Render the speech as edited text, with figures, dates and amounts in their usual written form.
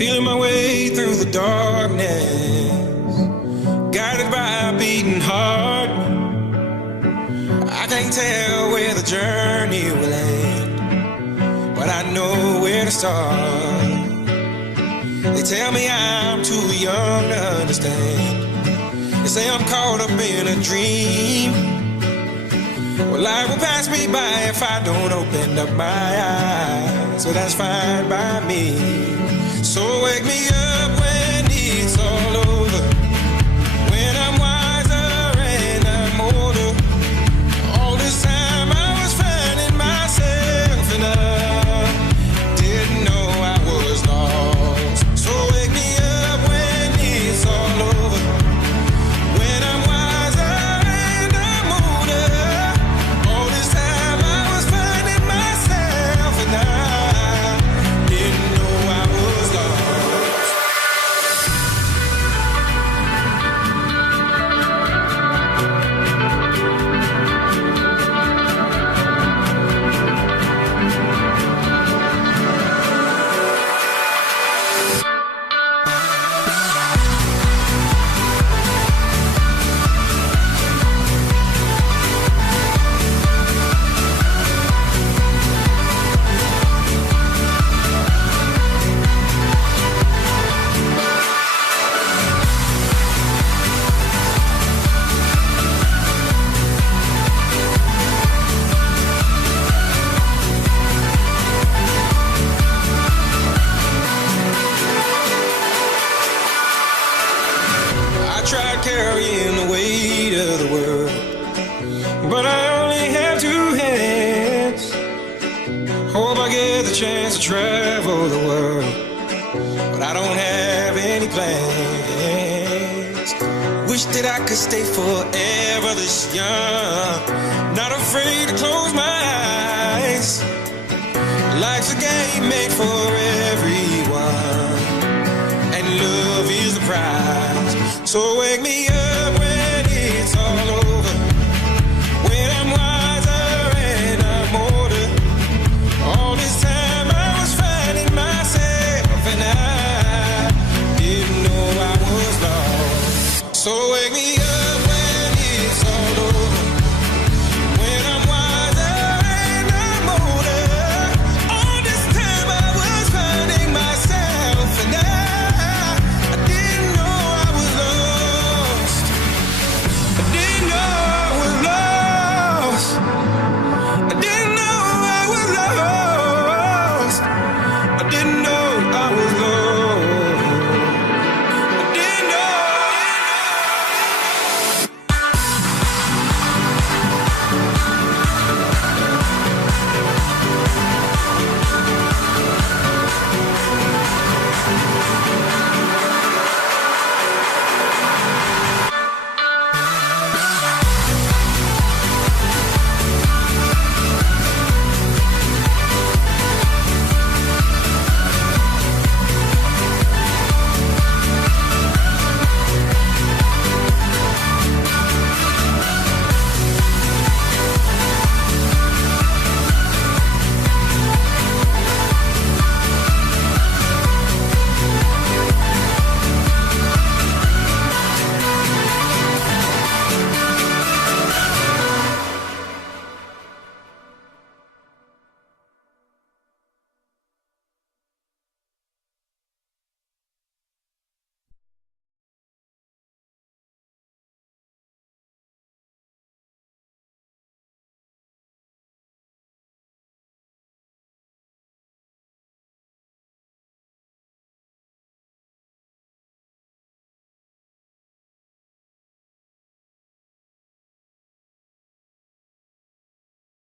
Feeling my way through the darkness, guided by a beating heart. I can't tell where the journey will end, but I know where to start. They tell me I'm too young to understand. They say I'm caught up in a dream. Well, life will pass me by if I don't open up my eyes, so that's fine by me. So wake me up when it's all over, when I'm wiser and I'm older. All this time I was finding myself and I didn't know I was lost. So wake me up when it's all over, when I'm wiser and I'm older. All this time I was finding myself and I didn't know I was lost. I tried carrying the weight of the world, but I only have two hands. Hope I get the chance to travel the world, but I don't have any plans. Wish that I could stay forever this young, not afraid to close my eyes. Life's a game made for